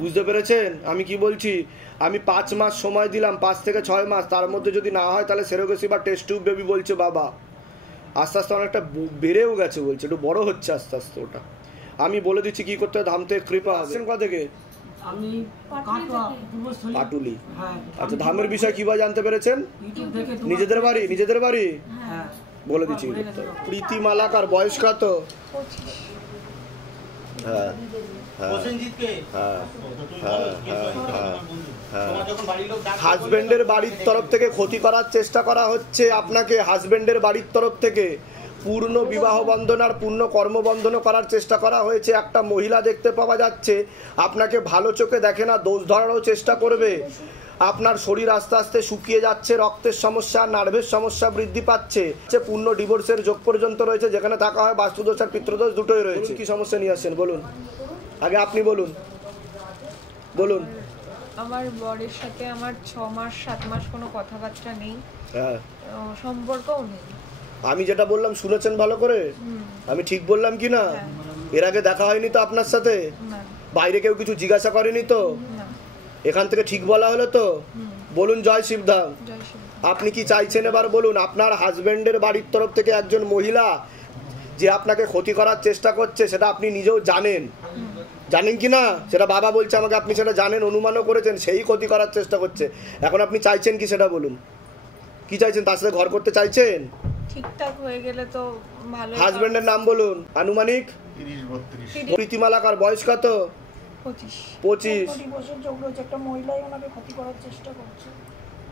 বুঝতে পেরেছেন আমি কি বলছি? আমি 5 মাস সময় দিলাম, 5 থেকে 6 মাস, তার মধ্যে যদি না হয় তাহলে সেরোগেসি বা টেস্ট টিউব বেবি বলছে বাবা। আস্তে আস্তে অনেকটা বেড়েও গেছে বলছে, একটু বড় হচ্ছে আস্তে আস্তে। ওটা আমি বলে দিচ্ছি কি করতে হবে, ধামতে কৃপা আসছেন কোথা থেকে? আমি কাটোয়া পূর্বস্থলী। পাটুলি। হ্যাঁ। আচ্ছা, ধামের বিষয় কিভাবে জানতে পেরেছেন? ইউটিউব দেখে নিজেদের বাড়ি? নিজেদের বাড়ি হ্যাঁ বলে দিচ্ছি। প্রীতি মালাকার বয়স কত? হ্যাঁ হাজবেন্ডের বাড়ির তরফ থেকে ক্ষতি করার চেষ্টা করা হচ্ছে আপনাকে। হাজবেন্ডের বাড়ির তরফ থেকে পূর্ণ বিবাহ বন্ধন আর পূর্ণ কর্মবন্ধন করার চেষ্টা করা হয়েছে। একটা মহিলা দেখতে পাওয়া যাচ্ছে আপনাকে ভালো চোখে দেখে না, দোষ ধরারও চেষ্টা করবে। আপনার শরীর আস্তে আস্তে শুকিয়ে যাচ্ছে, রক্তের সমস্যা, নার্ভের সমস্যা বৃদ্ধি পাচ্ছে। পূর্ণ ডিভোর্সের যোগ পর্যন্ত রয়েছে, যেখানে থাকা হয় বাস্তুদোষ আর পিতৃদোষ দুটোই রয়েছে। কি সমস্যা নিয়ে আসছেন বলুন, আগে আপনি বলুন। বলুন। আমার বরের সাথে আমার 6 মাস 7 মাস কোনো কথাবার্তা নেই, হ্যাঁ সম্পর্কও নেই। আমি যেটা বললাম শুনেছেন ভালো করে? আমি ঠিক বললাম কি না? এর আগে দেখা হয়নি তো আপনার সাথে? বাইরে কেউ কিছু জিজ্ঞাসা করেনি তো? এখান থেকে ঠিক বলা হলো তো? বলুন জয় শিবধাম। আপনি কি চাইছেন এবার বলুন? আপনার হাজবেন্ডের বাড়ির তরফ থেকে একজন মহিলা যে আপনাকে ক্ষতি করার চেষ্টা করছে, সেটা আপনি নিজেও জানেন, জানেন কি না? সেটা বাবা বলছে আমাকে, আপনি সেটা জানেন, অনুমানও করেছেন, সেই ক্ষতি করার চেষ্টা করছে। এখন আপনি চাইছেন কি সেটা বলুন, কি চাইছেন? তার সাথে ঘর করতে চাইছেন? ঠিকঠাক হয়ে গেলে তো ভালো। হাজবেন্ডের নাম বলুন। আনুমানিক 30-32। প্রীতিমালাকার বয়স কত? 25। একটা মহিলাই ওনাকে ক্ষতি করার চেষ্টা করছে।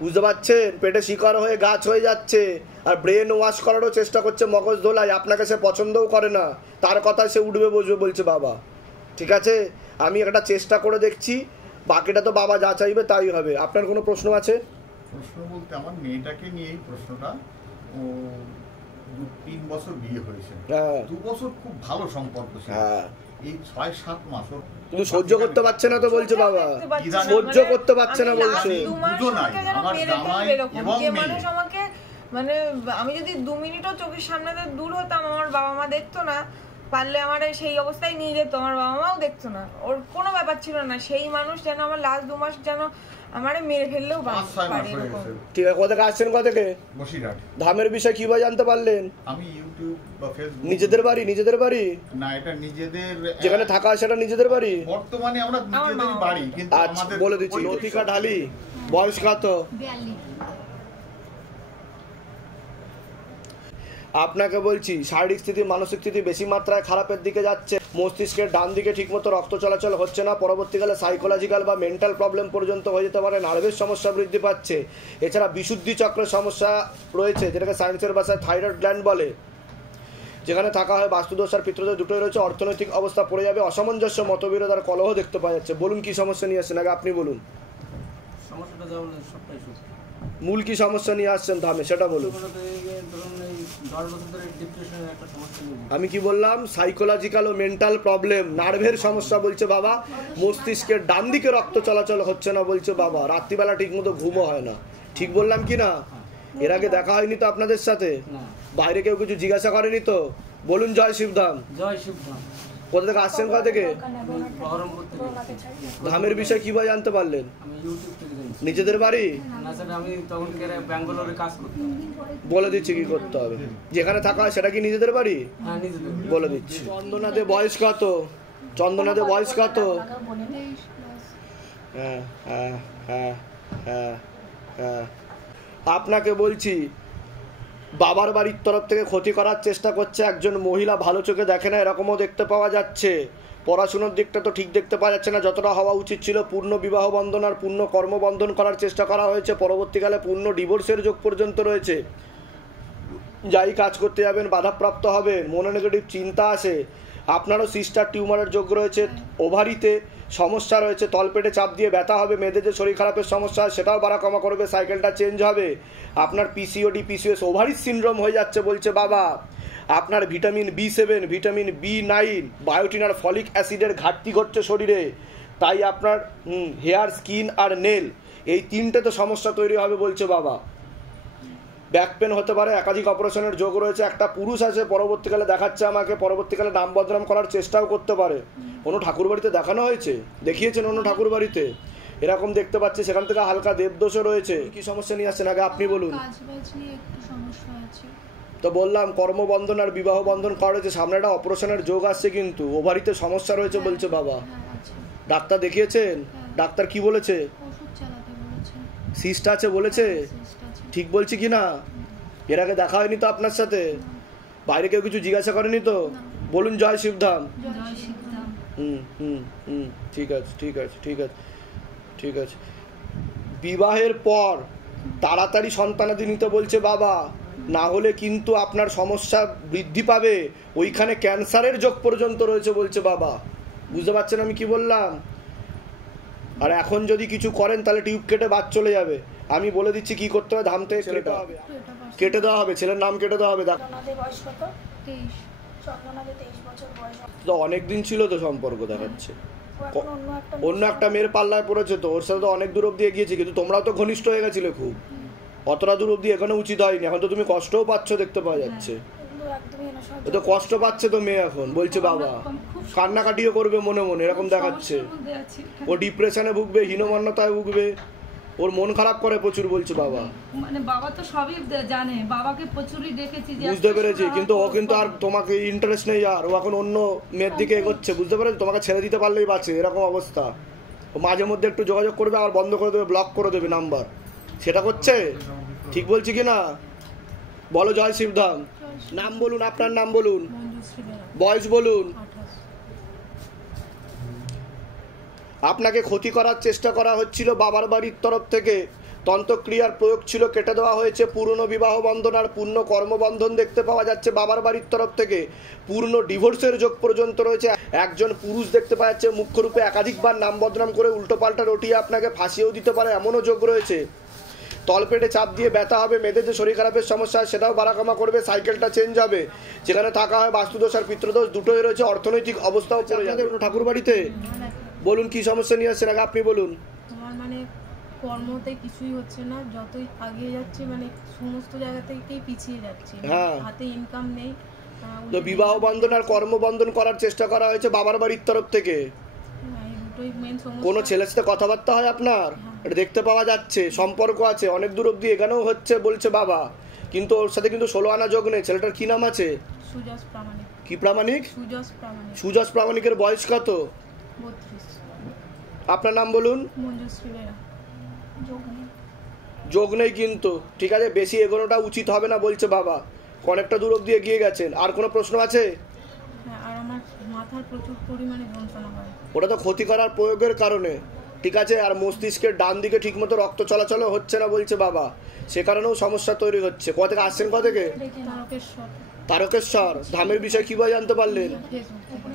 বুঝতে পারছেন? পেটে শিকার হয়ে গাছ হয়ে যাচ্ছে, আর ব্রেন ওয়াশ করারও চেষ্টা করছে মগজ ধোলায়। আপনাকে সে পছন্দও করে না, তার কথায় সে উঠবে বসবে বলছে বাবা। ঠিক আছে, আমি একটা চেষ্টা করে দেখছি, বাকিটা তো বাবা যা চাইবে তাই হবে। আপনার কোনো প্রশ্ন আছে? প্রশ্ন বলতে আমার মেয়েটাকে নিয়েই প্রশ্নটা। ও 2-3 বছর বিয়ে হয়েছে, 2 বছর খুব ভালো সম্পর্ক ছিল। এই 6-7 মাস কিন্তু সহ্য করতে পারছে না তো বলছে বাবা, সহ্য করতে পারছে না বলছে। মানুষ আমাকে মানে আমি যদি 2 মিনিটও চোখের সামনে দূর হতাম, আমার বাবা মা দেখতো না, পারলে আমার সেই অবস্থায় নিয়ে যেত, আমার বাবা মাও দেখতো না, ওর কোনো ব্যাপার ছিল না। সেই মানুষ যেন আমার লাস্ট 2 মাস যেন আমারে মেরে ফেললেও পারে। ঠিক আছে, কোথা থেকে আসছেন? কোথা থেকে? বসিরহাট। ধামের বিষয় কিভাবে জানতে পারলেন? আমি ইউটিউব বা ফেসবুক। নিজেদের বাড়ি? নিজেদের বাড়ি না, এটা নিজেদের, যেখানে থাকা সেটা নিজেদের বাড়ি। বর্তমানে আমরা নিজেদের বাড়ি, কিন্তু আমাদের বলে দিচ্ছি। লতিকা ঢালি বয়স কত? 42। আপনাকে বলছি শারীরিক স্থিতি, মানসিক স্থিতি বেশি মাত্রায় খারাপের দিকে যাচ্ছে। মস্তিষ্কের ডান দিকে ঠিকমতো রক্ত চলাচল হচ্ছে না, পরবর্তীকালে সাইকোলজিক্যাল বা মেন্টাল প্রবলেম পর্যন্ত হয়ে যেতে পারে। নার্ভের সমস্যা বৃদ্ধি পাচ্ছে। এছাড়া বিশুদ্ধি চক্রের সমস্যা রয়েছে, যেটাকে সায়েন্সের ভাষায় থাইরয়েড গ্ল্যান্ড বলে, যেখানে থাকা হয় বাস্তুদোষ আর পিতৃদোষ দুটোই রয়েছে। অর্থনৈতিক অবস্থা পড়ে যাবে, অসামঞ্জস্য, মতবিরোধ আর কলহ দেখতে পাওয়া যাচ্ছে। বলুন কি সমস্যা নিয়ে আসছেন, আগে আপনি বলুন। সমস্যাটা যা বললেন সবটাই সত্যি। মূল কি সমস্যা নিয়ে আসছেন ধামে সেটা বলুন। আমি কি বললাম? সাইকোলজিক্যাল ও মেন্টাল প্রবলেম, নার্ভের সমস্যা বলছে বাবা। মস্তিষ্কের ডান দিকে রক্ত চলাচল হচ্ছে না বলছে বাবা। রাত্রিবেলা ঠিক মতো ঘুমও হয় না। ঠিক বললাম কি না? এর আগে দেখা হয়নি তো আপনাদের সাথে? বাইরে কেউ কিছু জিজ্ঞাসা করেনি তো? বলুন জয় শিবধাম। জয় শিবধাম। কোথা থেকে আসছেন? কোথা থেকে? ধামের বিষয় কিভাবে জানতে পারলেন? নিজেদের বাড়ি? বলে দিচ্ছি কি করতে হবে। যেখানে থাকা হয় সেটা কি নিজেদের বাড়ি? বলে দিচ্ছি। চন্দনাদের বয়স কত? চন্দনাদের বয়স কত? হ্যাঁ হ্যাঁ হ্যাঁ হ্যাঁ হ্যাঁ। আপনাকে বলছি বাবার বাড়ির তরফ থেকে ক্ষতি করার চেষ্টা করছে একজন মহিলা। ভালো চোখে দেখে না, এরকমও দেখতে পাওয়া যাচ্ছে। পড়াশোনার দিকটা তো ঠিক দেখতে পাওয়া যাচ্ছে না যতটা হওয়া উচিত ছিল। পূর্ণ বিবাহ বন্ধন আর পূর্ণ কর্মবন্ধন করার চেষ্টা করা হয়েছে, পরবর্তীকালে পূর্ণ ডিভোর্সের যোগ পর্যন্ত রয়েছে। যাই কাজ করতে যাবেন বাধাপ্রাপ্ত হবেন, মনে নেগেটিভ চিন্তা আসে। আপনারও সিস্টার টিউমারের যোগ রয়েছে, ওভারিতে সমস্যা রয়েছে, তলপেটে চাপ দিয়ে ব্যথা হবে। মেয়েদের যে শরীর খারাপের সমস্যা সেটাও বাড়া কমা করবে, সাইকেলটা চেঞ্জ হবে। আপনার পিসিওডি, পিসিওএস, ওভারিস সিনড্রোম হয়ে যাচ্ছে বলছে বাবা। আপনার vitamin B7, vitamin B9, biotin আর ফলিক অ্যাসিডের ঘাটতি ঘটছে শরীরে। তাই আপনার হেয়ার, স্কিন আর নেল, এই 3টে তো সমস্যা তৈরি হবে বলছে বাবা। ব্যাক পেন হতে পারে, একাধিক অপারেশনের যোগ রয়েছে। একটা পুরুষ আছে পরবর্তীকালে দেখাচ্ছে আমাকে, পরবর্তীকালে নাম বদনাম করার চেষ্টাও করতে পারে। অন্য ঠাকুর বাড়িতে দেখানো হয়েছে, দেখিয়েছেন অন্য ঠাকুর বাড়িতে, এরকম দেখতে পাচ্ছি। সেখান থেকে হালকা দেবদোষও রয়েছে। কি সমস্যা নিয়ে আসছেন আগে আপনি বলুন। তো বললাম কর্মবন্ধন আর বিবাহ বন্ধন করা রয়েছে, সামনে একটা অপারেশনের যোগ আসছে, কিন্তু ওভারিতে সমস্যা রয়েছে বলছে বাবা। ডাক্তার দেখিয়েছেন? ডাক্তার কি বলেছে? সিস্ট আছে বলেছে? ঠিক বলছি কি না? এর আগে দেখা হয়নি তো আপনার সাথে? বাইরে কেউ কিছু জিজ্ঞাসা করেনি তো? বলুন জয় শিবধাম। ঠিক আছে, ঠিক আছে, ঠিক আছে, ঠিক আছে। বিবাহের পর তাড়াতাড়ি সন্তানাদি নিতে বলছে বাবা, না হলে কিন্তু আপনার সমস্যা বৃদ্ধি পাবে। ওইখানে ক্যান্সারের যোগ পর্যন্ত রয়েছে বলছে বাবা। বুঝতে পারছেন আমি কি বললাম? আর এখন যদি কিছু করেন তাহলে টিউব কেটে বাদ চলে যাবে। আমি বলে দিচ্ছি কি করতে হবে। ধাম থেকে কেটে দেওয়া হবে, ছেলের নাম কেটে দেওয়া হবে। তো অনেকদিন ছিল তো সম্পর্ক দেখাচ্ছে, অন্য একটা মেয়ের পাল্লায় পড়েছে, তো ওর সাথে তো অনেক দূর অব্দি এগিয়েছে, কিন্তু তোমরাও তো ঘনিষ্ঠ হয়ে গেছিলে খুব। অতটা দূর অব্দি এখানে উচিত হয়নি। এখন তো তুমি কষ্টও পাচ্ছ, দেখতে পাওয়া যাচ্ছে। ও তো কষ্ট পাচ্ছে তো মেয়ে, এখন বলছে বাবা, কান্নাকাটিও করবে মনে মনে, এরকম দেখাচ্ছে। ও ডিপ্রেশনে ভুগবে, হীনমন্যতায় ভুগবে, ওর মন খারাপ করে প্রচুর বলছে বাবা। মানে বাবা তো সবই জানে, বাবাকে প্রচুরই দেখেছি, বুঝতে পেরেছি, কিন্তু ও কিন্তু আর তোমাকে ইন্টারেস্ট নেই, আর ও এখন অন্য মেয়ের দিকে এগোচ্ছে। বুঝতে পেরেছি, তোমাকে ছেড়ে দিতে পারলেই বাঁচে, এরকম অবস্থা। ও মাঝে মধ্যে একটু যোগাযোগ করবে, আর বন্ধ করে দেবে, ব্লক করে দেবে নাম্বার, সেটা করছে। ঠিক বলছি কি না? বলো জয় শিবধাম। নাম বলুন, আপনার নাম বলুন, বয়স বলুন। আপনাকে ক্ষতি করার চেষ্টা করা হচ্ছিল বাবার বাড়ির তরফ থেকে। তন্ত্রক্রিয়ার প্রয়োগ ছিল, কেটে দেওয়া হয়েছে। পুরনো বিবাহ বন্ধন আর পূর্ণ কর্মবন্ধন দেখতে পাওয়া যাচ্ছে বাবার বাড়ির তরফ থেকে। পূর্ণ ডিভোর্সের যোগ পর্যন্ত রয়েছে। একজন পুরুষ দেখতে পাওয়া যাচ্ছে মুখ্যরূপে একাধিকবার নাম বদনাম করে উল্টোপাল্টা রটিয়ে আপনাকে ফাঁসিয়েও দিতে পারে, এমনও যোগ রয়েছে। তলপেটে চাপ দিয়ে ব্যথা হবে, মেয়েদের যে শরীর খারাপের সমস্যা সেটাও বাড়াকামা করবে, সাইকেলটা চেঞ্জ হবে। যেখানে থাকা হয় বাস্তুদোষ আর পিতৃদোষ দুটোই রয়েছে, অর্থনৈতিক অবস্থাও পড়ে যাবে ঠাকুর বাড়িতে। বলুন কি সমস্যা নিয়ে আসছেন আগে আপনি বলুন। আমার মানে কর্মতে কিছুই হচ্ছে না, যতই আগিয়ে যাচ্ছে মানে সমস্ত জায়গা থেকেই পিছিয়ে যাচ্ছে। হাতে ইনকাম নেই। তো বিবাহ বন্ধন আর কর্মবন্ধন করার চেষ্টা করা হয়েছে বাবার বাড়ির তরফ থেকে। কোনো ছেলের সাথে কথাবার্তা হয় আপনার? এটা দেখতে পাওয়া যাচ্ছে, সম্পর্ক আছে, অনেক দূর অব্দি এখানেও হচ্ছে বলছে বাবা, কিন্তু ওর সাথে কিন্তু 16 আনা যোগ নেই। ছেলেটার কি নাম আছে? সুজস প্রামাণিক। কি প্রামাণিক? সুজস প্রামাণিক। সুজস প্রামাণিকের বয়স কত? 32। আপনার নাম বলুন। মঞ্জুশ্রী বেরা। যোগ নেই কিন্তু, ঠিক আছে, বেশি এগোনোটা উচিত হবে না বলছে বাবা। অনেকটা দূর অব্দি এগিয়ে গেছেন। আর কোনো প্রশ্ন আছে? আর আমার মাথার প্রচুর পরিমাণে যন্ত্রণা হয়। ওটা তো ক্ষতি করার প্রয়োগের কারণে, ঠিক আছে। আর মস্তিষ্কের ডান দিকে ঠিকমতো রক্ত চলাচল হচ্ছে না বলছে বাবা, সে কারণেও সমস্যা তৈরি হচ্ছে। কোথা থেকে আসছেন? কোথা থেকে? তারকেশ্বর। ধামের বিষয় কিভাবে জানতে পারলেন?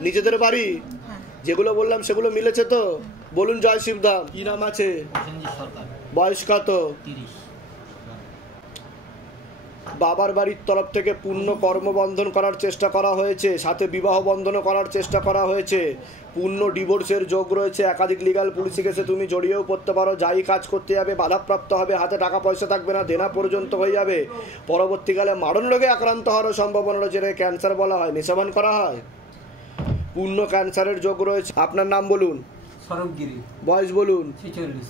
নিজেদের বাড়ি? যেগুলো বললাম সেগুলো মিলেছে তো? বলুন জয় শিবধাম। কি নাম আছে? বয়স কত? 30। বাবার বাড়ির তরফ থেকে পূর্ণ কর্মবন্ধন করার চেষ্টা করা হয়েছে, সাথে বিবাহ বন্ধনও করার চেষ্টা করা হয়েছে। পূর্ণ ডিভোর্সের যোগ রয়েছে। একাধিক লিগাল পুলিশি কেসে তুমি জড়িয়েও পড়তে পারো। যাই কাজ করতে যাবে বাধাপ্রাপ্ত হবে, হাতে টাকা পয়সা থাকবে না, দেনা পর্যন্ত হয়ে যাবে। পরবর্তীকালে মারণ রোগে আক্রান্ত হওয়ার সম্ভাবনা রয়েছে, ক্যান্সার বলা হয়, নেশাবান করা হয়। পূর্ণ ক্যান্সারের যোগ রয়েছে। আপনার নাম বলুন। সরবগিরি। বয়স বলুন। 46।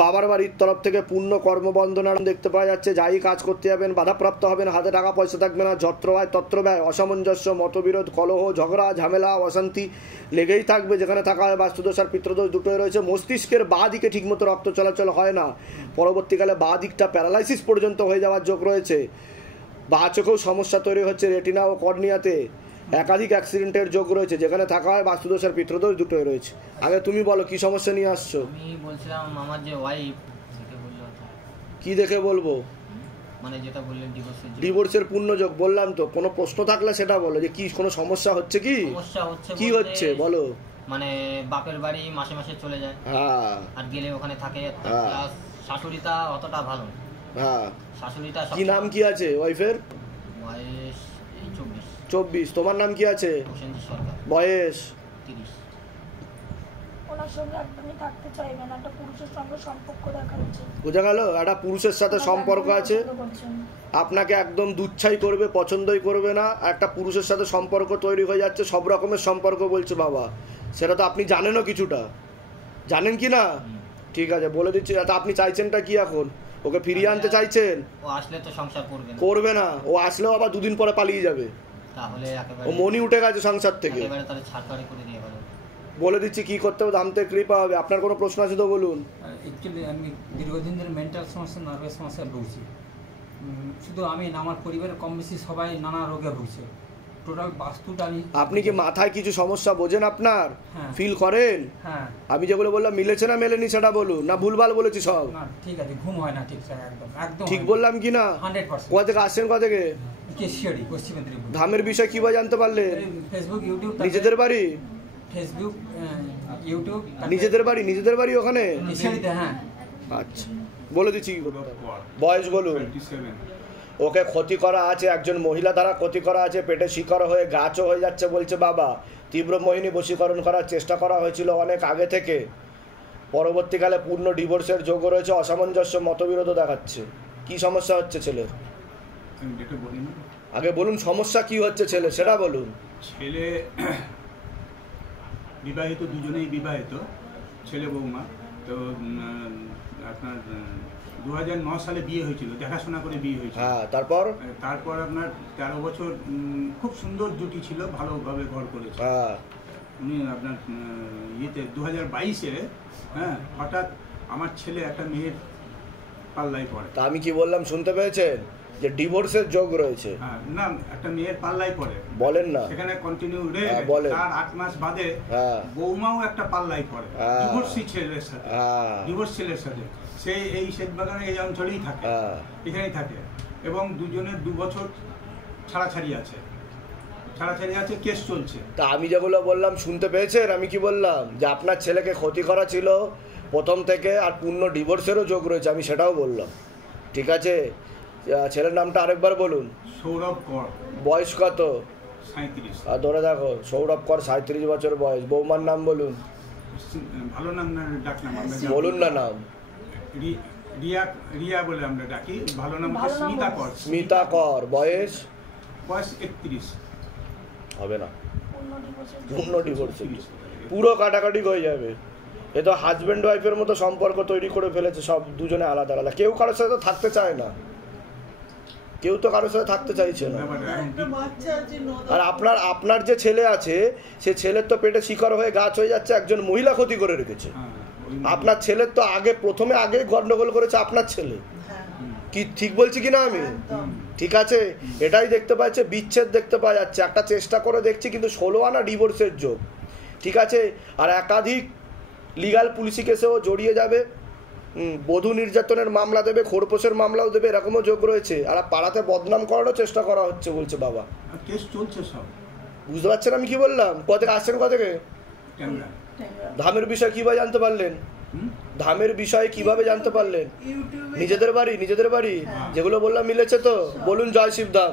বাবার বাড়ির তরফ থেকে পূর্ণ কর্মবন্ধন দেখতে পাওয়া যাচ্ছে। যাই কাজ করতে যাবেন বাধাপ্রাপ্ত হবেন, হাতে টাকা পয়সা থাকবে না, যত্র ব্যয় তত্র ব্যয়, অসামঞ্জস্য, মতবিরোধ, কলহ, ঝগড়া, ঝামেলা, অশান্তি লেগেই থাকবে। যেখানে থাকা হয় বাস্তুদোষ আর পিতৃদোষ দুটোই রয়েছে। মস্তিষ্কের বাঁ দিকে ঠিকমতো রক্ত চলাচল হয় না, পরবর্তীকালে বাঁ দিকটা প্যারালাইসিস পর্যন্ত হয়ে যাওয়ার যোগ রয়েছে। বাঁ চোখেও সমস্যা তৈরি হচ্ছে, রেটিনা ও কর্নিয়াতে। একাধিক অ্যাক্সিডেন্টের যোগ রয়েছে, যেখানে থাকা হয় বাস্তুদোষ আর পিতৃদোষ দুটোই রয়েছে। আগে তুমি বলো কি সমস্যা নিয়ে আসছো? আমি বলছিলাম আমার যে ওয়াইফ, সেটা বললো কি দেখে বলবো? মানে যেটা বললেন ডিভোর্সের পূর্ণ যোগ বললাম তো। কোনো প্রশ্ন থাকলে সেটা বলো, যে কি কোনো সমস্যা হচ্ছে? কি সমস্যা হচ্ছে? কি হচ্ছে বলো। মানে বাপের বাড়ি মাসে মাসে চলে যায়, আর গেলে ওখানে থাকে। প্লাস শাশুড়িটা অতটা ভালো না। শাশুড়িটা কি নাম কি আছে ওয়াইফের? বয়স 24। তোমার নাম কি আছে? বয়স? 30। আমার সঙ্গে একদমই থাকতে চাইবে না, একটা পুরুষের সঙ্গে সম্পর্ক দেখাচ্ছে। বোঝা গেল? একটা পুরুষের সাথে সম্পর্ক আছে, আপনাকে একদম দুচ্ছাই করবে, পছন্দই করবে না। একটা পুরুষের সাথে সম্পর্ক তৈরি হয়ে যাচ্ছে, সব রকমের সম্পর্ক বলছে বাবা, সেটা তো আপনি জানেনও কিছুটা, জানেন কি না? ঠিক আছে, বলে দিচ্ছি। আপনি চাইছেনটা কি এখন? ওকে ফিরিয়ে আনতে চাইছেন? ও আসলে তো সংসার করবে না। ও আসলেও আবার দুদিন পরে পালিয়ে যাবে, তাহলে ও মনি উঠে গেছে সংসার থেকে। বলে দিচ্ছি কি করতে হবে, দামতে কৃপা হবে। আপনার কোনো প্রশ্ন আছে তো বলুন। অ্যাকচুয়ালি আমি দীর্ঘদিন ধরে মেন্টাল সমস্যা, নার্ভাস সমস্যায় ভুগছি। শুধু আমি না, আমার পরিবারের কম বেশি সবাই নানা রোগে ভুগছে। টোটাল বাস্তুটা আপনি কি মাথায় কিছু সমস্যা বোঝেন? আপনার ফিল করেন? হ্যাঁ। আমি যেগুলো বললাম মিলেছে না মেলেনি সেটা বলুন, না ভুলভাল বলেছি সব? না ঠিক আছে, ঘুম হয় না ঠিক স্যার, একদম একদম ঠিক বললাম কি না? 100%। কোথা থেকে আসছেন? কোথা থেকে? কেশিয়ারি, পশ্চিম মেদিনীপুর। ধামের বিষয় কিভাবে জানতে পারলেন? Facebook, YouTube. নিজেদের বাড়ি? Facebook, YouTube. নিজেদের বাড়ি ওখানে? কেশিয়ারিতে। হ্যাঁ। আচ্ছা, বলে দিচ্ছি কি করতে হবে। বয়স বলুন। 27। ওকে ক্ষতি করা আছে, একজন মহিলা দ্বারা ক্ষতি করা আছে, পেটে শিকড় হয়ে গাছও হয়ে যাচ্ছে বলছে বাবা। তীব্র মোহিনী বশীকরণ করার চেষ্টা করা হয়েছিল অনেক আগে থেকে, পরবর্তীকালে পূর্ণ ডিভোর্সের যোগ রয়েছে, অসামঞ্জস্য, মতবিরোধ দেখাচ্ছে। কি সমস্যা হচ্ছে ছেলের? আগে বলুন সমস্যা কি হচ্ছে ছেলে, সেটা বলুন। ছেলে বিবাহিত, দুজনেই বিবাহিত, ছেলে বৌমা। তো আপনার 2009 সালে বিয়ে হয়েছিল, দেখাশোনা করে বিয়ে হয়েছিল। হ্যাঁ, তারপর আপনার 13 বছর খুব সুন্দর জুটি ছিল, ভালোভাবে ঘর করেছে। উনি আপনার 2022-এ হঠাৎ আমার ছেলে একটা মেয়ের পাল্লায় পড়ে। তা আমি কি বললাম শুনতে পেয়েছেন? যে ডিভোর্সের যোগ রয়েছে। না, একটা মেয়ের পাল্লায় পড়ে। বলেন না। সেখানে কন্টিনিউ রে, তার 8 মাস বাদে বৌমাও একটা পাল্লায় পড়ে, ডিভোর্সি ছেলের সাথে, ডিভোর্স ছেলের সাথে। সে এই শেখবাগানে এই অঞ্চলেই থাকে, এখানেই থাকে, এবং দুজনের 2 বছর ছাড়াছাড়ি আছে, কেস চলছে। তা আমি যেগুলো বললাম শুনতে পেয়েছেন? আমি কি বললাম? যে আপনার ছেলেকে ক্ষতি করা ছিল প্রথম থেকে, আর পূর্ণ ডিভোর্সেরও যোগ রয়েছে, আমি সেটাও বললাম। ঠিক আছে, ছেলের নামটা আরেকবার বলুন। সৌরভ কর। বয়স কত? 37। আর ধরে দেখো, সৌরভ কর 37 বছর বয়স। বৌমার নাম বলুন। ভালো নাম না, ডাক নাম বলুন না। নাম রিয়া বলে আমরা ডাকি, ভালো নাম স্মিতা কর। স্মিতা কর। বয়স 31। হবে না, পূর্ণ ডিভোর্স, পুরো কাটাকাটি হয়ে যাবে। এ তো হাজব্যান্ড ওয়াইফের মতো সম্পর্ক তৈরি করে ফেলেছে, সব দুজনে আলাদা আলাদা। কেউ কারোর সাথে থাকতে চায় না, কেউ তো কারোর সাথে থাকতে চাইছে না। আর আপনার যে ছেলে আছে, সে ছেলের তো পেটে শিকড় হয়ে গাছ হয়ে যাচ্ছে, একজন মহিলা ক্ষতি করে রেখেছে। আপনার ছেলের তো প্রথমে গন্ডগোল করেছে আপনার ছেলে। কি ঠিক বলছি কিনা আমি? ঠিক আছে, এটাই দেখতে পাচ্ছে, বিচ্ছেদ দেখতে পাওয়া যাচ্ছে। একটা চেষ্টা করে দেখছি, কিন্তু 16 আনা ডিভোর্সের যোগ। ঠিক আছে, আর একাধিক লিগাল পুলিশি কেসেও জড়িয়ে যাবে, বধূ নির্যাতনের মামলা দেবে, খোরপোশের মামলাও দেবে, এরকমও যোগ রয়েছে। আর পাড়াতে বদনাম করারও চেষ্টা করা হচ্ছে বলছে বাবা। কেস চলছে সব। বুঝতে পারছেন আমি কি বললাম? কোথা থেকে আসছেন? কোথা থেকে? ধামের বিষয় কিভাবে জানতে পারলেন? ধামের বিষয়ে কিভাবে জানতে পারলেন? নিজেদের বাড়ি যেগুলো বললাম মিলেছে তো? বলুন জয় শিবধাম।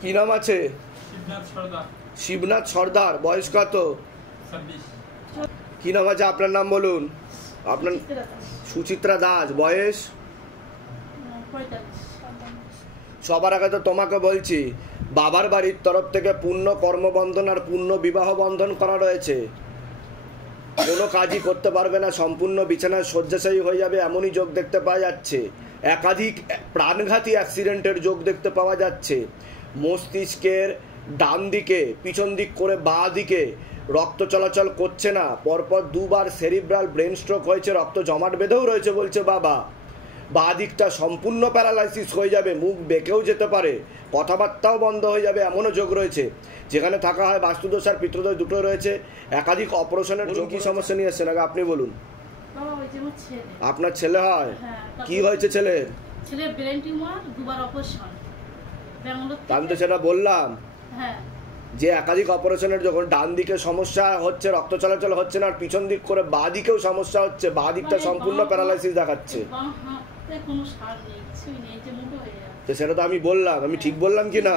কি নাম আছে? শিবনাথ সর্দার। বয়স কত? 26। কি নাম আছে আপনার? নাম বলুন। আপনার? সুচিত্রা দাস। বয়স? 45। সবার আগে তো তোমাকে বলছি, বাবার বাড়ির তরফ থেকে পূর্ণ কর্মবন্ধন আর পূর্ণ বিবাহ বন্ধন করা রয়েছে। কোনো কাজই করতে পারবে না, সম্পূর্ণ বিছানায় শয্যাশায়ী হয়ে যাবে, এমনই যোগ দেখতে পাওয়া যাচ্ছে। একাধিক প্রাণঘাতী অ্যাক্সিডেন্টের যোগ দেখতে পাওয়া যাচ্ছে। মস্তিষ্কের ডান দিকে, পিছন দিক করে বাঁ দিকে রক্ত চলাচল করছে না, পরপর 2 বার সেরিব্রাল ব্রেন স্ট্রোক হয়েছে, রক্ত জমাট বেঁধেও রয়েছে বলছে বাবা। বাঁ দিকটা সম্পূর্ণ প্যারালাইসিস হয়ে যাবে, মুখ বেঁকেও যেতে পারে, কথাবার্তাও বন্ধ হয়ে যাবে, এমনও যোগ রয়েছে। যেখানে থাকা হয় বাস্তুদোষ আর পিতৃদোষ দুটো রয়েছে। একাধিক অপারেশনের যোগ। কি সমস্যা নিয়ে এসছেন আগে আপনি বলুন। আপনার ছেলে হয়? কি হয়েছে ছেলের? ছেলের ব্রেন টিউমার, 2 বার অপারেশন। আমি তো সেটা বললাম যে একাধিক অপারেশনের যখন ডান দিকে সমস্যা হচ্ছে, রক্ত চলাচল হচ্ছে না, আর পিছন দিক করে বাঁ দিকেও সমস্যা হচ্ছে, বাঁ দিকটা সম্পূর্ণ প্যারালাইসিস দেখাচ্ছে। তো সেটা তো আমি বললাম, আমি ঠিক বললাম কি না?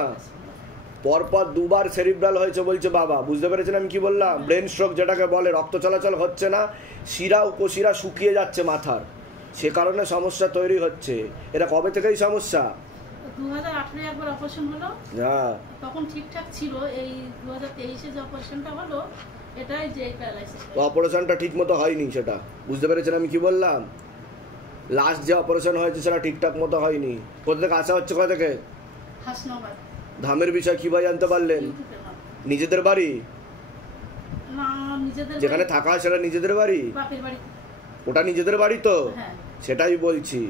পরপর 2 বার সেরিব্রাল হয়েছে বলছে বাবা। বুঝতে পেরেছেন আমি কি বললাম? ব্রেন স্ট্রোক যেটাকে বলে, রক্ত চলাচল হচ্ছে না, শিরা উপশিরা শুকিয়ে যাচ্ছে মাথার, সে কারণে সমস্যা তৈরি হচ্ছে। এটা কবে থেকেই সমস্যা? 2018 একবার অপারেশন হলো, হ্যাঁ তখন ঠিকঠাক ছিল। এই 2023 যে অপারেশনটা হলো, এটাই যে প্যারালাইসিস। অপারেশনটা ঠিক মতো হয়নি, সেটা বুঝতে পেরেছেন আমি কি বললাম? লাস্ট যে অপারেশন হয়েছে সেটা ঠিকঠাক মতো হয়নি। কোথা থেকে আসা হচ্ছে? কোথা থেকে? হাসনাবাদ। ধামের বিষয় কিভাবে জানতে পারলেন? নিজেদের বাড়ি? না, নিজেদের যেখানে থাকা হয় সেটা নিজেদের বাড়ি? বাপের বাড়ি। ওটা নিজেদের বাড়ি তো? হ্যাঁ, সেটাই বলছি।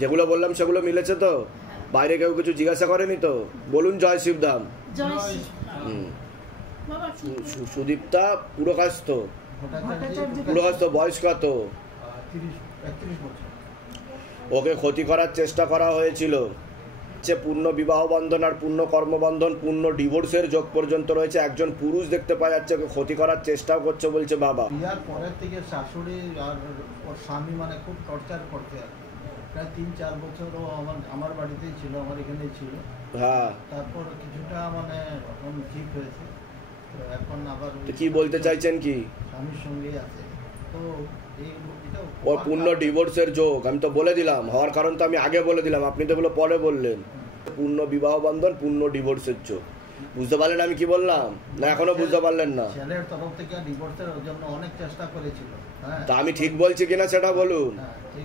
যেগুলো বললাম সেগুলো মিলেছে তো? বাইরে কেউ কিছু জিজ্ঞাসা করেনি তো? বলুন জয় শিবধাম। সুদীপ্তা পুরকাস্ত, পুরকাস্ত, বয়স কত? ওকে ক্ষতি করার চেষ্টা করা হয়েছিল, যে পূর্ণ বিবাহ বন্ধন আর পূর্ণ কর্মবন্ধন, পূর্ণ ডিভোর্সের যোগ পর্যন্ত রয়েছে। একজন পুরুষ দেখতে পাওয়া যাচ্ছে ওকে ক্ষতি করার চেষ্টাও করছে বলছে বাবা। বিয়ার পরের থেকে শাশুড়ি আর ওর স্বামী মানে খুব টর্চার করতে, প্রায় 3-4 বছরও আমার বাড়িতেই ছিল, আমার এখানেই ছিল। হ্যাঁ, তারপর কিছুটা মানে এখন ঠিক হয়েছে, তো এখন আবার কি বলতে চাইছেন? কি স্বামীর সঙ্গেই আছে, তো ওর পূর্ণ ডিভোর্সের যোগ আমি তো বলে দিলাম, হওয়ার কারণ তো আমি আগে বলে দিলাম, আপনি তো এগুলো পরে বললেন। পূর্ণ বিবাহ বন্ধন, পূর্ণ ডিভোর্সের যোগ। বুঝতে পারলেন আমি কি বললাম? না এখনো বুঝতে পারলেন না? ছেলের তরফ থেকে ডিভোর্সের জন্য অনেক চেষ্টা করেছিল। তা আমি ঠিক বলছি কিনা সেটা বলুন,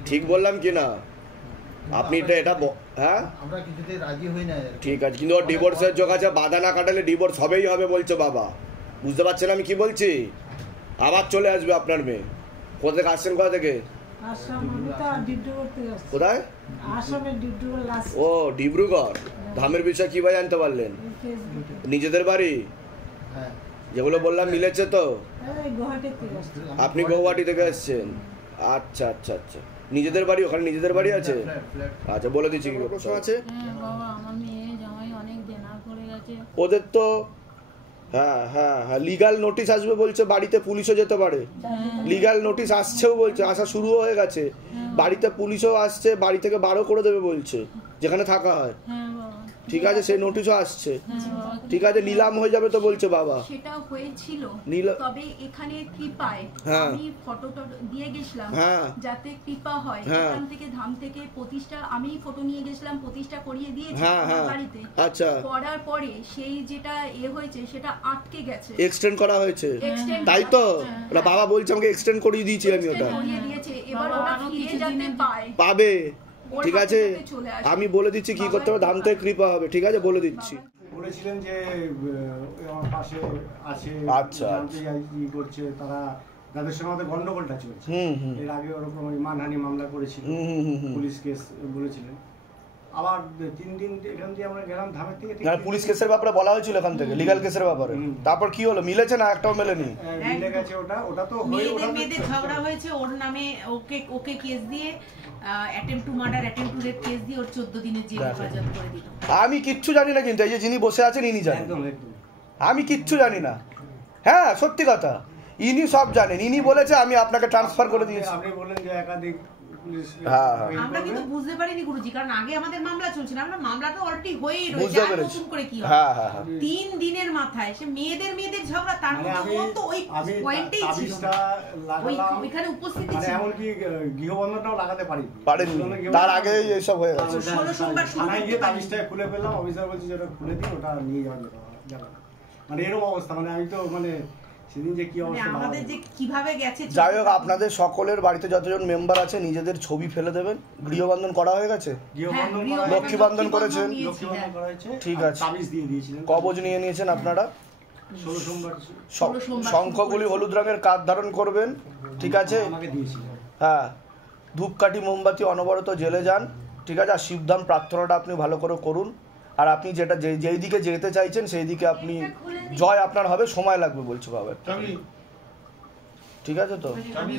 ঠিক বললাম কিনা? আপনি এটা হ্যাঁ, আমরা কিছুতেই রাজি হই না। ঠিক আছে, কিন্তু ওর ডিভোর্সের যোগ আছে, বাধা না কাটালে ডিভোর্স হবেই হবে বলছে বাবা। বুঝতে পারছেন আমি কি বলছি? আবার চলে আসবে আপনার মেয়ে। কোথা থেকে আসছেন? কোথা থেকে? কোথায়? ও ডিব্রুগড়। ধামের বিষয় কিভাবে জানতে পারলেন? নিজেদের বাড়ি? যেগুলো বললাম মিলেছে তো? আপনি গৌহাটি থেকে এসছেন? আচ্ছা আচ্ছা আচ্ছা, নিজেদের বাড়ি ওখানে? নিজেদের বাড়ি আছে? আচ্ছা বলে দিচ্ছি। কি প্রশ্ন আছে? ওদের তো হ্যাঁ হ্যাঁ হ্যাঁ লিগাল নোটিশ আসবে বলছে, বাড়িতে পুলিশও যেতে পারে। লিগাল নোটিশ আসছেও বলছে, আসা শুরু হয়ে গেছে, বাড়িতে পুলিশও আসছে, বাড়ি থেকে বারো করে দেবে বলছে যেখানে থাকা হয়। ঠিক আছে, সেই নোটিশও আসছে। ঠিক আছে, নিলাম হয়ে যাবে তো বলছে বাবা। সেটা হয়েছিল, তবে এখানে কৃপায় আমি ফটোটা দিয়ে গেছিলাম যাতে কৃপা হয়। এখান থেকে ধাম থেকে প্রতিষ্ঠা আমি ফটো নিয়ে গেছিলাম, প্রতিষ্ঠা করিয়ে দিয়েছি বাড়িতে। আচ্ছা, করার পরে সেই যেটা হয়েছে সেটা আটকে গেছে, এক্সটেন্ড করা হয়েছে, তাই তো? ওটা বাবা বলছে আমাকে এক্সটেন্ড করিয়ে দিয়েছি আমি। ওটা করিয়ে দিয়েছে, এবার ওটা ফিরে যেতে পাবে। ঠিক আছে, আমি বলে দিচ্ছি কি করতে হবে, ধাম থেকে কৃপা হবে। ঠিক আছে, বলে দিচ্ছি। বলেছিলেন যে আমার পাশে আছে, আচ্ছা কি করছে তারা, যাদের সঙ্গে আমাদের গন্ডগোলটা চলছে, এর আগে ওরকম মানহানি মামলা করেছিল, পুলিশ কেস বলেছিলেন। আবার 3 দিন এখান দিয়ে আমরা গেলাম ধামের থেকে, পুলিশ কেসের ব্যাপারে বলা হয়েছিল এখান থেকে, লিগ্যাল কেসের ব্যাপারে। তারপর কি হলো? মিলেছে না? একটাও মেলেনি। মিলে গেছে। ওটা তো মেয়েদের ঝগড়া হয়েছে, ওর নামে ওকে কেস দিয়ে attempt to murder, attempt to rape case দিয়ে ওর 14 দিনের জেল হেফাজত করে দিল। আমি কিচ্ছু জানি না, কিন্তু এই যে যিনি বসে আছেন ইনি জানেন, আমি কিচ্ছু জানি না। হ্যাঁ সত্যি কথা, ইনি সব জানেন। ইনি বলেছে আমি আপনাকে ট্রান্সফার করে দিয়েছি। আপনি বললেন যে একাধিক আমরা কিন্তু বুঝতে পারিনি গুরুজি, কারণ আগে আমাদের মামলা চলছিল, আমরা মামলাটা অলরেডি হয়েই রয়েছে, আর নতুন করে কি হবে? 3 দিনের মাথায় সে মেয়েদের ঝগড়া, তার মধ্যে ও তো ওই পয়েন্টেই ছিল, ওইখানে উপস্থিত ছিল, এমন কি গৃহবন্ধনটাও লাগাতে পারেনি, তার আগে এইসব হয়ে গেছে। 16 সোমবার শুরু গিয়ে তাবিজটা খুলে ফেললাম, অফিসার বলছে যে ওটা খুলে দিই, ওটা নিয়ে যাওয়া যাবে। মানে এরকম অবস্থা, মানে আমি তো মানে সেদিন যে কি অবস্থা আমাদের যে কিভাবে গেছে। যাই হোক, আপনাদের সকলের বাড়িতে যতজন মেম্বার আছে নিজেদের ছবি ফেলে দেবেন। গৃহবন্ধন করা হয়ে গেছে? লক্ষ্মী বন্ধন করেছেন? ঠিক আছে, কবজ নিয়ে নিয়েছেন আপনারা? 16 সোমবার শঙ্খগুলি হলুদ রঙের কাঁধ ধারণ করবেন। ঠিক আছে, হ্যাঁ, ধূপকাঠি মোমবাতি অনবরত জেলে যান। ঠিক আছে, আর শিবধাম প্রার্থনাটা আপনি ভালো করে করুন। আর আপনি যেটা যেই দিকে যেতে চাইছেন সেই দিকে আপনি জয় আপনার হবে, সময় লাগবে বলছে বাবা। ঠিক আছে তো?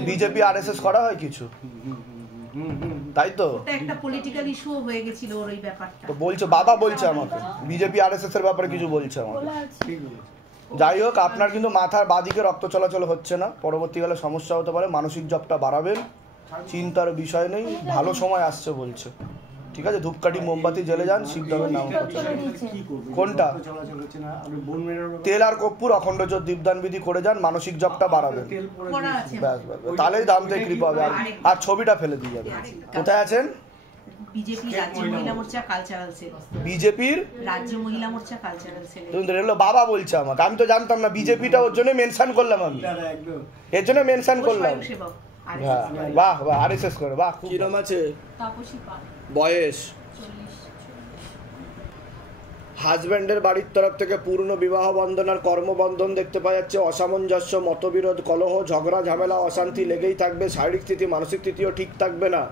বিজেপি আরএসএস করা হয় কিছু, তাই তো? একটা পলিটিক্যাল ইস্যু হয়ে গিয়েছিল ওর এই ব্যাপারটা, তো বলছে বাবা, বলছে আমাকে বিজেপি আরএসএস এর ব্যাপারে কিছু বলছে আমাকে। যাই হোক, আপনার কিন্তু মাথার বাদিকে রক্ত চলাচল হচ্ছে না, পরবর্তীকালে সমস্যা হতে পারে। মানসিক জবটা বাড়াবেন, চিন্তার বিষয় নেই, ভালো সময় আসছে বলছে। ঠিক আছে, ধূপকাঠি মোমবাতি জ্বেলে যান, শিবধামের নাম কোনটা, তেল আর কর্পূর অখণ্ড জ্যোৎ দীপদান বিধি করে যান, মানসিক জপটা বাড়াবেন, তাহলেই দাম থেকে কৃপা হবে। আর ছবিটা ফেলে দিয়ে যাবে। কোথায় আছেন? বিজেপির রাজ্য মহিলা মোর্চা কালচারাল সেল। বিজেপির রাজ্য মহিলা মোর্চা কালচারাল সেল। তুমি বাবা বলছে আমাকে, আমি তো জানতাম না বিজেপিটা, ওর জন্য মেনশন করলাম, আমি এর জন্য মেনশন করলাম। হ্যাঁ বাহ বাহ, আরএসএস করে, বাহ। কি নাম আছে? তাপসী পাল। বয়স? হাজব্যান্ডের বাড়ির তরফ থেকে পূর্ণ বিবাহ বন্ধন আর কর্মবন্ধন দেখতে পাওয়া যাচ্ছে। অসামঞ্জস্য, মতবিরোধ, কলহ, ঝগড়া, ঝামেলা, অশান্তি লেগেই থাকবে। শারীরিক স্থিতি, মানসিক স্থিতিও ঠিক থাকবে না।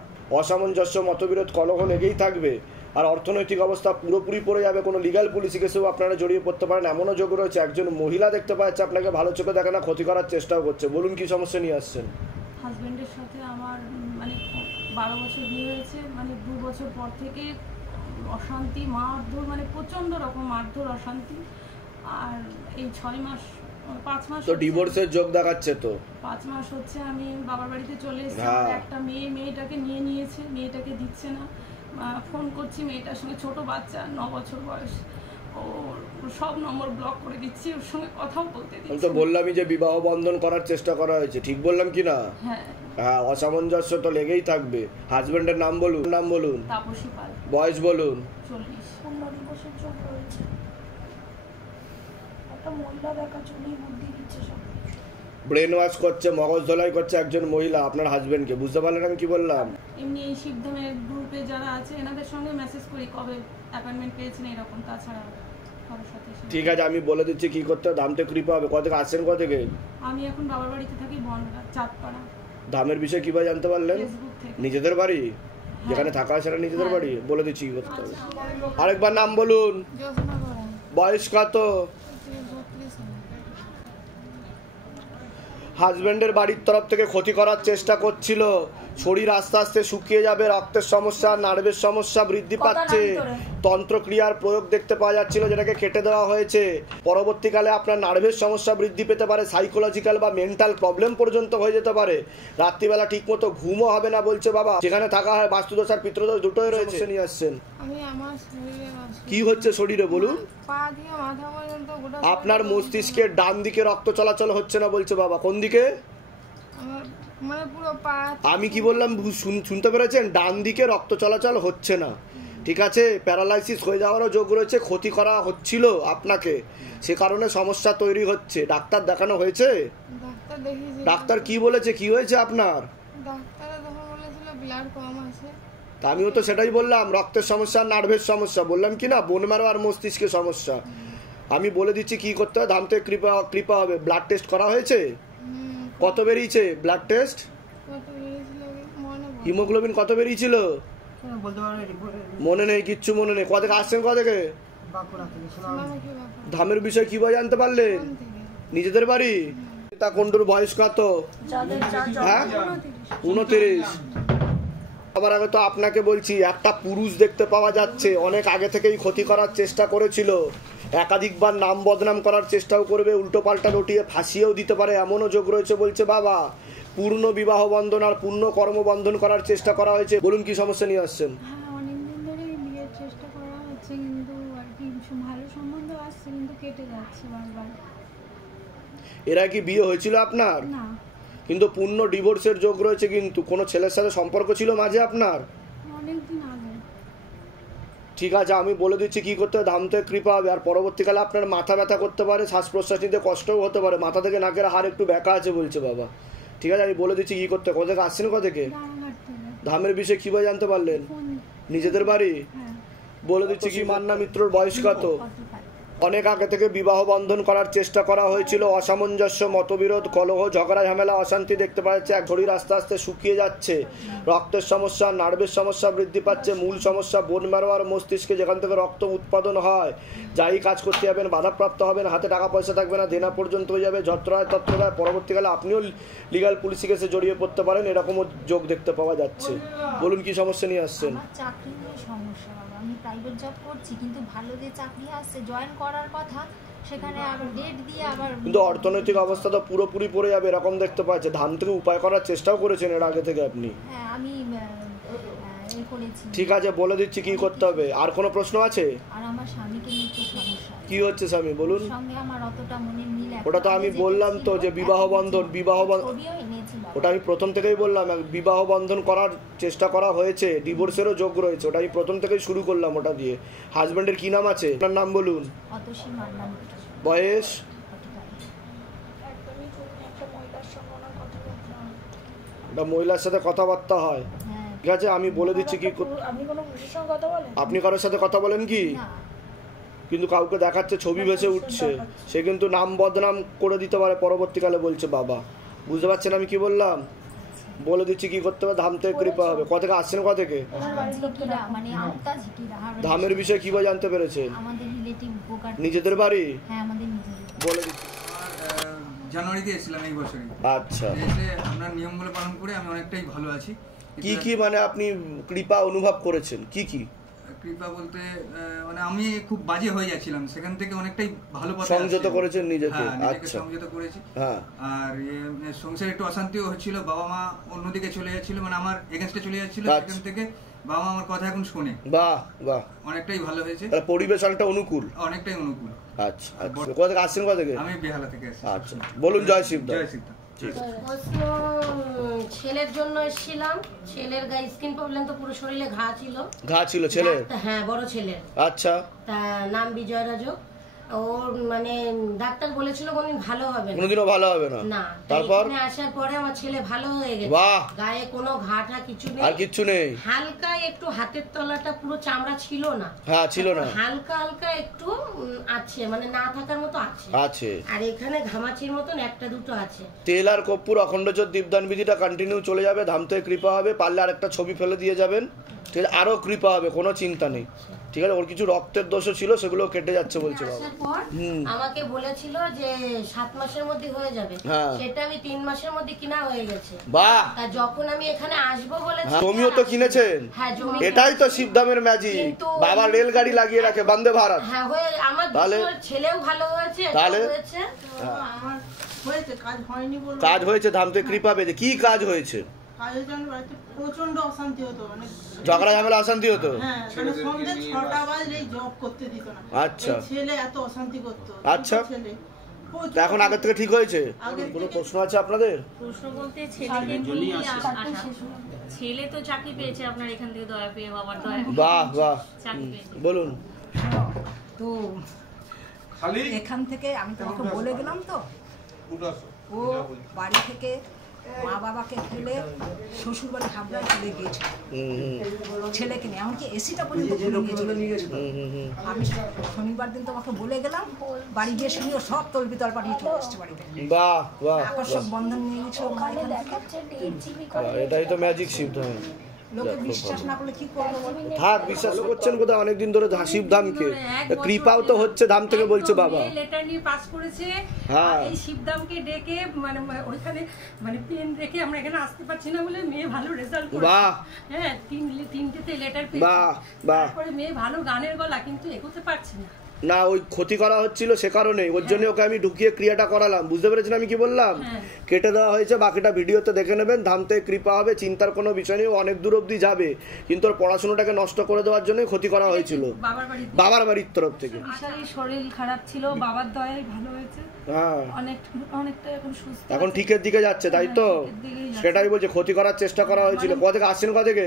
অসামঞ্জস্য, মতবিরোধ, কলহ লেগেই থাকবে। আর অর্থনৈতিক অবস্থা পুরোপুরি পড়ে যাবে। কোনো লিগাল পুলিশ কেসেও আপনারা জড়িয়ে পড়তে পারেন, এমনও যোগ রয়েছে। একজন মহিলা দেখতে পাওয়া যাচ্ছে আপনাকে ভালো চোখে দেখে না, ক্ষতি করার চেষ্টাও করছে। বলুন কি সমস্যা নিয়ে আসছেন? হাজব্যান্ডের সাথে আমার মানে 12 বছর বিয়ে হয়েছে, মানে 2 বছর পর থেকে অশান্তি, মারধর, মানে প্রচন্ড রকম মারধর, অশান্তি। আর এই 6 মাস 5 মাস তো ডিভোর্সের যোগ দেখাচ্ছে। তো 5 মাস হচ্ছে আমি বাবার বাড়িতে চলে এসেছি। একটা মেয়েটাকে নিয়ে নিয়েছে, মেয়েটাকে দিচ্ছে না। ফোন করছি, মেয়েটার সঙ্গে ছোট বাচ্চা 9 বছর বয়স, ওর সব নম্বর ব্লক করে দিচ্ছি, ওর সঙ্গে কথাও বলতে দিচ্ছি। আমি তো বললামই যে বিবাহ বন্ধন করার চেষ্টা করা হয়েছে, ঠিক বললাম কি না? হ্যাঁ, অসামঞ্জস্য তো লেগেই থাকবে। হাজবেন্ডের নাম বলুন। নাম বলুন। তাপসী পাল। বয়স বলুন। 40। 15 বছর যোগ রয়েছে। একটা মহিলা দেখা চলেই বুদ্ধি দিচ্ছে সব, ব্রেন ওয়াশ করছে, মগজ ধোলাই করছে একজন মহিলা আপনার হাজবেন্ডকে। বুঝতে পারলেন আমি কি বললাম? এমনি এই শিবধামের গ্রুপে যারা আছে এনাদের সঙ্গে মেসেজ করি কবে অ্যাপয়েন্টমেন্ট পেয়েছেন এরকম, তাছাড়া কারোর সাথে। ঠিক আছে, আমি বলে দিচ্ছি কি করতে হবে। ধাম থেকে কৃপা হবে। কোথা থেকে আসছেন? কোথা থেকে? আমি এখন বাবার বাড়িতে থাকি, বনগা, চাঁদপাড়া। ধামের বিষয়ে কিভাবে জানতে পারলেন? নিজেদের বাড়ি যেখানে থাকা হয় সেটা নিজেদের বাড়ি? বলে দিচ্ছি কি করতে হবে। আরেকবার নাম বলুন। বয়স কত? হাজবেন্ডের বাড়ির তরফ থেকে ক্ষতি করার চেষ্টা করছিল। শরীর আস্তে আস্তে শুকিয়ে যাবে, রক্তের সমস্যা, নার্ভের সমস্যা বৃদ্ধি পাচ্ছে। তন্ত্রক্রিয়ার প্রয়োগ দেখতে পাওয়া যাচ্ছিল, যেটাকে কেটে দেওয়া হয়েছে। পরবর্তীকালে আপনার নার্ভের সমস্যা বৃদ্ধি পেতে পারে, সাইকোলজিক্যাল বা মেন্টাল প্রবলেম পর্যন্ত হয়ে যেতে পারে। রাত্রিবেলা ঠিক মতো ঘুমও হবে না বলছে বাবা। যেখানে থাকা হয় বাস্তুদোষ আর পিতৃদোষ দুটোই রয়েছে। নিয়ে আসছেন। কি হচ্ছে শরীরে বলুন? আপনার মস্তিষ্কের ডান দিকে রক্ত চলাচল হচ্ছে না বলছে বাবা। কোন দিকে? আমি কি বললাম শুনতে পেরেছেন? ডান দিকে রক্ত চলাচল হচ্ছে না, ঠিক আছে? প্যারালাইসিস হয়ে যাওয়ারও যোগ রয়েছে। ক্ষতি করা হচ্ছিল আপনাকে, সে কারণে সমস্যা তৈরি হচ্ছে। ডাক্তার দেখানো হয়েছে? ডাক্তার কি বলেছে? কি হয়েছে আপনার? আমিও তো সেটাই বললাম, রক্তের সমস্যা, নার্ভের সমস্যা। বললাম কি না, বোন ম্যারো আর মস্তিষ্কের সমস্যা। আমি বলে দিচ্ছি কি করতে হবে। ধাম থেকে কৃপা হবে। ব্লাড টেস্ট করা হয়েছে? কত বেরিয়েছে ব্লাড টেস্ট? হিমোগ্লোবিন কত বেরিয়েছিল? মনে নেই, কিচ্ছু মনে নেই। কোথা থেকে আসছেন? কোথা থেকে? ধামের বিষয় কিভাবে জানতে পারলেন? নিজেদের বাড়ি? তা কোনটার বয়স কত? হ্যাঁ, 29। আবার আগে তো আপনাকে বলছি, একটা পুরুষ দেখতে পাওয়া যাচ্ছে অনেক আগে থেকেই ক্ষতি করার চেষ্টা করেছিল। একাধিকবার নাম বদনাম করার চেষ্টাও করবে, উল্টো পাল্টা রটিয়ে ফাঁসিয়েও দিতে পারে, এমনও যোগ রয়েছে বলছে বাবা। পূর্ণ বিবাহ বন্ধন আর পূর্ণ কর্মবন্ধন করার চেষ্টা করা হয়েছে। বলুন কি সমস্যা নিয়ে আসছেন? অনেকদিন ধরে বিয়ের চেষ্টা করা হচ্ছে, কিন্তু আর কি ভালো সম্বন্ধ আসছে, কিন্তু কেটে যাচ্ছে বারবার। এরা কি বিয়ে হয়েছিল আপনার? না। কিন্তু পূর্ণ ডিভোর্সের যোগ রয়েছে। কিন্তু কোনো ছেলের সাথে সম্পর্ক ছিল মাঝে আপনার? অনেকদিন আগে। ঠিক আছে, আমি বলে দিচ্ছি কি করতে হবে। ধাম থেকে কৃপা হবে। আর পরবর্তীকালে আপনার মাথা ব্যথা করতে পারে, শ্বাস প্রশ্বাস নিতে কষ্টও হতে পারে, মাথা থেকে নাকের হাড় একটু ব্যাকা আছে বলছে বাবা। ঠিক আছে, আমি বলে দিচ্ছি কি করতে। কোথা থেকে আসছেন? কোথা থেকে? ধামের বিষয়ে কিভাবে জানতে পারলেন? নিজেদের বাড়ি? বলে দিচ্ছি কি। মান্না মিত্রর বয়স কত? অনেক আগে থেকে বিবাহ বন্ধন করার চেষ্টা করা হয়েছিল। অসামঞ্জস্য, মতবিরোধ, কলহ, ঝগড়া, ঝামেলা, অশান্তি দেখতে পাওয়া যাচ্ছে। এক শরীর আস্তে আস্তে শুকিয়ে যাচ্ছে। রক্তের সমস্যা, নার্ভের সমস্যা বৃদ্ধি পাচ্ছে। মূল সমস্যা বোন ম্যারো আর মস্তিষ্কে, যেখান থেকে রক্ত উৎপাদন হয়। যাই কাজ করতে যাবেন বাধাপ্রাপ্ত হবেন, হাতে টাকা পয়সা থাকবে না, দেনা পর্যন্ত হয়ে যাবে, যত্রয় তত্রয়। পরবর্তীকালে আপনিও লিগাল পুলিশ কেসে জড়িয়ে পড়তে পারেন, এরকমও যোগ দেখতে পাওয়া যাচ্ছে। বলুন কি সমস্যা নিয়ে আসছেন? চাকরি নিয়ে সমস্যা। আমি প্রাইভেট জব করছি, কিন্তু ভালো যে চাকরি আসছে, জয়েন করার কথা, সেখানে আবার ডেট দিয়ে আবার। কিন্তু অর্থনৈতিক অবস্থা তো পুরোপুরি পড়ে যাবে এরকম দেখতে পাচ্ছে। ধান থেকে উপায় করার চেষ্টাও করেছেন এর আগে থেকে আপনি? হ্যাঁ, আমি ঠিক আছে, বলে দিচ্ছি কি করতে হবে। আর কোনো প্রশ্ন আছে? আর আমার স্বামীকে নিয়ে একটু সমস্যা। কি হচ্ছে স্বামী বলুন? সঙ্গে আমার অতটা মনে মিল। ওটা তো আমি বললাম তো যে বিবাহ বন্ধন ওটা আমি প্রথম থেকেই বললাম, বিবাহ বন্ধন করার চেষ্টা করা হয়েছে, ডিভোর্সেরও যোগ রয়েছে, ওটা আমি প্রথম থেকেই শুরু করলাম ওটা দিয়ে। হাজবেন্ডের কি নাম আছে? আপনার নাম বলুন। বয়স? ওটা মহিলার সাথে কথাবার্তা হয়, ঠিক আছে। আমি বলে দিচ্ছি কি। আপনি কারোর সাথে কথা বলেন কি? কিন্তু কাউকে দেখাচ্ছে, ছবি ভেসে উঠছে, সে কিন্তু নাম বদনাম করে দিতে পারে পরবর্তীকালে, বলছে বাবা। বুঝতে পারছেন আমি কি বললাম? বলে দিচ্ছি কি করতে হবে। ধাম থেকে কৃপা হবে। কোথা থেকে আসছেন? কোথা থেকে? ধামের বিষয়ে কিভাবে জানতে পেরেছেন? নিজেদের বাড়ি? বলে দিচ্ছি। জানুয়ারিতে এসেছিলাম এই বছরই। আচ্ছা, এসে আপনার নিয়মগুলো পালন করে আমি অনেকটাই ভালো আছি। কি কি মানে আপনি কৃপা অনুভব করেছেন? কি কি কৃপা বলতে মানে আমি খুব বাজে হয়ে যাচ্ছিলাম, সেখান থেকে অনেকটাই ভালো পথে সংযত করেছেন নিজেকে। আচ্ছা, সংযত করেছি। আর সংসারে একটু অশান্তিও হচ্ছিল, বাবা মা অন্যদিকে চলে যাচ্ছিল, মানে আমার এগেইনস্টে চলে যাচ্ছিল, সেখান থেকে বাবা মা আমার কথা এখন শুনে। বাহ বাহ, অনেকটাই ভালো হয়েছে। পরিবেশ অনেকটা অনুকূল? অনেকটা অনুকূল। আচ্ছা, কোথা থেকে আসছেন? কোথা থেকে? আমি বেহালা থেকে আসছি। আচ্ছা, বলুন। জয় শিবদা। জয় শিবদা। ছেলের জন্য এসেছিলাম। ছেলের গায়ে স্কিন প্রবলেম, তো পুরো শরীরে ঘা ছিল। ঘা ছিল ছেলের? হ্যাঁ, বড় ছেলের। আচ্ছা, তা নাম বিজয় রাজ। ওর মানে ডাক্তার বলেছিল কোনদিন ভালো হবে না, কোনদিনও ভালো হবে না। না। তারপর এখানে আসার পরে আমার ছেলে ভালো হয়ে গেছে। বাহ। গায়ে কোনো ঘাটা কিছু নেই। আর কিছু নেই? হালকা একটু হাতের তলাটা পুরো চামড়া ছিল না। হ্যাঁ, ছিল না। হালকা হালকা একটু আছে, মানে না থাকার মতো আছে। আছে। আর এখানে ঘামাচির মতন একটা দুটো আছে। তেল আর কর্পূর অখণ্ডজ্যোত দীপদান বিধিটা কন্টিনিউ চলে যাবে। ধাম থেকে কৃপা হবে। পারলে আরেকটা ছবি ফেলে দিয়ে যাবেন, ঠিক আছে। আরো কৃপা হবে, কোনো চিন্তা নেই, ঠিক আছে। ওর কিছু রক্তের দোষ ছিল, সেগুলো কেটে যাচ্ছে বলছে বাবা। আমাকে বলেছিল যে 7 মাসের মধ্যে হয়ে যাবে, সেটা আমি 3 মাসের মধ্যে কিনা হয়ে গেছে। বাহ। তা যখন আমি এখানে আসবো বলেছি। জমিও তো কিনেছেন? হ্যাঁ, জমি। এটাই তো শিবধামের ম্যাজিক। বাবা রেলগাড়ি লাগিয়ে রাখে, বন্দে ভারত। হ্যাঁ, হয়ে আমার ছেলেও ভালো হয়েছে। তাহলে আমার হয়েছে, কাজ হয়নি বলবো। কাজ হয়েছে, ধাম থেকে কৃপা পেয়েছে। কি কাজ হয়েছে? প্রচন্ড অশান্তি হতো, মানে ঝগড়া ঝামেলা অশান্তি হতো। হ্যাঁ, মানে সন্ধ্যে 6টা বাজলে জব করতে দিত না। আচ্ছা, ছেলে এত অশান্তি করতো। আচ্ছা, এখন আগের থেকে ঠিক হয়েছে? কোনো প্রশ্ন আছে আপনাদের? প্রশ্ন বলতে ছেলে তো চাকরি পেয়েছে আপনার এখান থেকে, দয়া পেয়ে, বাবার দয়া। বাহ বাহ, বলুন। তো এখান থেকে আমি তোমাকে বলে গেলাম, তো ও বাড়ি থেকে মা বাবাকে ফেলে শ্বশুর বাড়ি হাবড়ায় চলে গিয়েছিল ছেলেকে নিয়ে, এমনকি এসিটা পর্যন্ত নিয়ে গেছিল। আমি শনিবার দিন তোমাকে বলে গেলাম, বাড়ি গিয়ে শুনিও সব তলবিতল পাঠিয়ে চলে এসছে বাড়িতে। বাহ বাহ, আকর্ষক বন্ধন নিয়ে গেছিল। এটাই তো ম্যাজিক শিবধাম। লোকে বিশ্বাস না করলে কি করবো? থাক, বিশ্বাস করছেন কোথাও অনেকদিন ধরে শিবধামকে। কৃপাও তো হচ্ছে ধাম থেকে, বলছে বাবা। লেটার নিয়ে পাস করেছে। এই শিবধামকে ডেকে মানে ওইখানে মানে পেন রেখে আমরা এখানে আসতে পারছি না বলে মেয়ে ভালো রেজাল্ট করেছে। বাহ। হ্যাঁ, তিনটেতে লেটার পেয়েছে। বাহ বাহ। তারপরে মেয়ে ভালো গানের গলা, কিন্তু এগোতে পারছে না। না, ওই ক্ষতি করা হচ্ছিল, সে কারণে ওর জন্য ওকে আমি ঢুকিয়ে ক্রিয়াটা করালাম। বুঝতে পেরেছেন আমি কি বললাম? কেটে দেওয়া হয়েছে, বাকিটা ভিডিওতে দেখে নেবেন। ধাম থেকে কৃপা হবে, চিন্তার কোনো বিষয় নেই। অনেক দূর অব্দি যাবে, কিন্তু ওর পড়াশোনাটাকে নষ্ট করে দেওয়ার জন্যই ক্ষতি করা হয়েছিল বাবার বাড়ির তরফ থেকে। শরীর খারাপ ছিল, বাবার দয়ায় ভালো হয়েছে। হ্যাঁ, অনেকটা এখন সুস্থ, এখন ঠিকের দিকে যাচ্ছে, তাই তো? সেটাই বলছে, ক্ষতি করার চেষ্টা করা হয়েছিল। কোথা থেকে আসছেন? কোথা থেকে?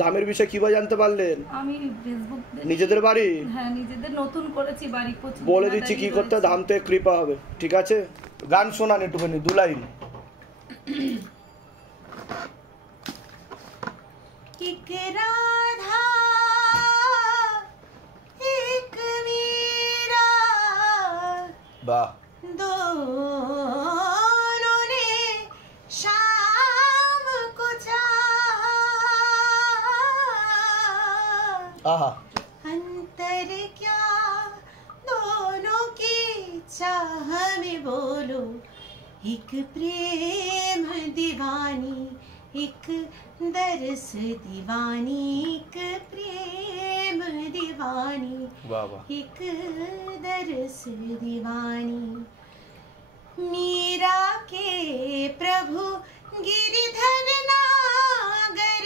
ধামের বিষয়ে কিভাবে জানতে পারলেন? আমি ফেসবুক। নিজেদের বাড়ি? হ্যাঁ, নিজেদের নতুন করেছি বাড়ি। বলে দিচ্ছি কি করতে, ধাম থেকে কৃপা হবে, ঠিক আছে। গান শোনান একটুখানি, 2 লাইন। एक राधा एक मीरा, वाह, दोनों ने शाम को चाहा। अंतर क्या दोनों की चाह में बोलो, एक प्रेम दीवानी, एक दरस दीवानी, एक प्रेम दीवानी, एक दरस दीवानी। मीरा के प्रभु गिरिधर नागर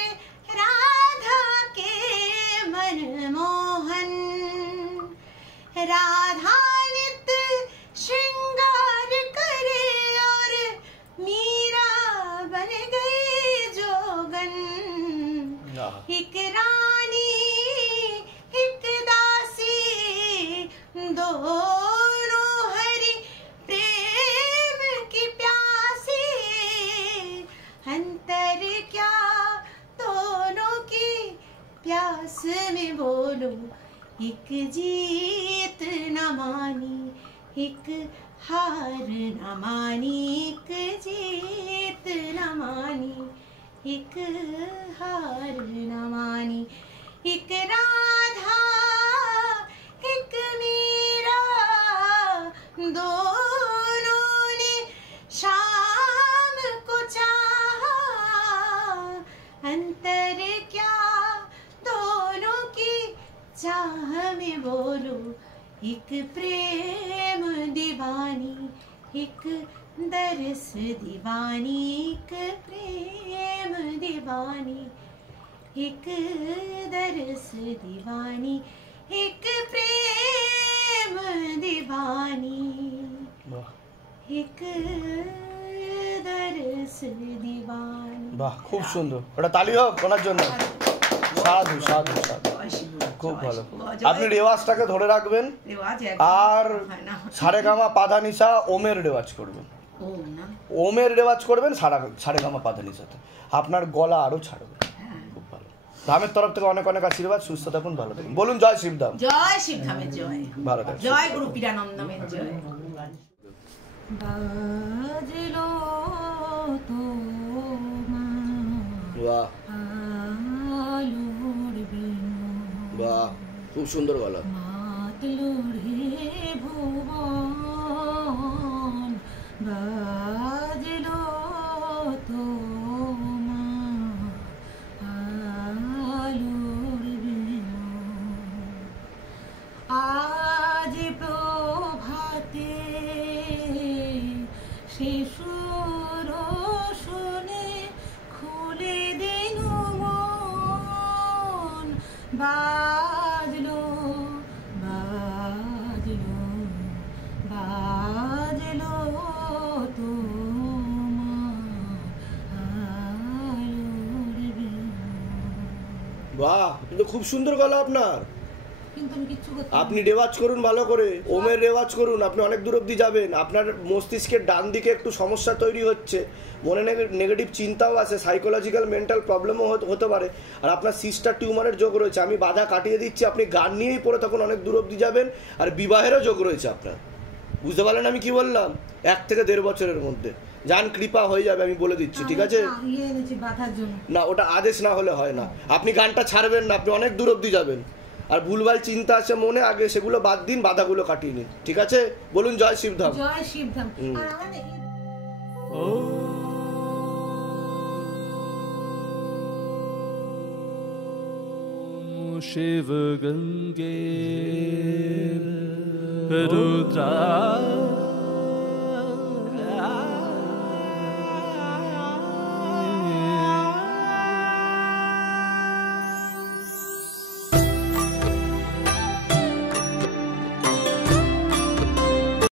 बोलो एक जीत न मानी एक हार न मानी एक जीत न मानी एक हार न मानी एक राधा एक मीरा दोनों ने शाम को चाहा अंतर क्या दोनों की चाह में बोलो एक प्रेम दीवानी एक दरस दीवानी एक प्रेम दीवानी एक दरस दीवानी एक प्रेम दीवानी एक दरस दीवानी। বাহ, খুব সুন্দর। ওটা তালি হোক ওনার জন্য। সাধু সাধু সাধু, খুব ভালো। আপনি রেওয়াজটাকে ধরে রাখবেন আর সারেগামা পাধানিসা ওমের রেওয়াজ করবেন। ওমের রেওয়াজ করবেন সারেগামা পাধানিসাতে, আপনার গলা আরো ছাড়বে। খুব ভালো। ধামের তরফ থেকে অনেক অনেক আশীর্বাদ, সুস্থ থাকুন, ভালো থাকুন। বলুন জয় শিবধাম। জয় শিবধামের জয়। ভালো থাকুন। জয় গুরু পীরানন্দমের জয়। বাজলো তো বাহ বাহ, খুব সুন্দর গলা। মাতলো রে ভুবন বাজলো তো আজ প্রভাতে শিশুর শুনে খুলে দিন মন বাজলো বাজলো বাজলো বাহ, কিন্তু খুব সুন্দর গলা আপনার। আপনি রেওয়াজ করুন ভালো করে, ওমের রেওয়াজ করুন, আপনি অনেক দূর অব্দি যাবেন। আপনার মস্তিষ্কের ডান দিকে একটু সমস্যা তৈরি হচ্ছে, মনে নেগেটিভ চিন্তাও আছে, সাইকোলজিক্যাল মেন্টাল প্রবলেমও হতে পারে, আর আপনার সিস্টার টিউমারের যোগ রয়েছে। আমি বাধা কাটিয়ে দিচ্ছি, আপনি গান নিয়েই পড়ে তখন অনেক দূর অব্দি যাবেন। আর বিবাহেরও যোগ রয়েছে আপনার, বুঝতে পারলেন আমি কি বললাম? 1 থেকে 1.5 বছরের মধ্যে যান কৃপা হয়ে যাবে, আমি বলে দিচ্ছি, ঠিক আছে? না, ওটা আদেশ না হলে হয় না। আপনি গানটা ছাড়বেন না, আপনি অনেক দূর অব্দি যাবেন। আর ভুলভাল চিন্তা আছে মনে, আগে সেগুলো বাদ দিন, বাধাগুলো কাটিয়ে নিন, ঠিক আছে? বলুন জয় শিবধাম। জয় শিবধাম। शिव गंगे रुद्रा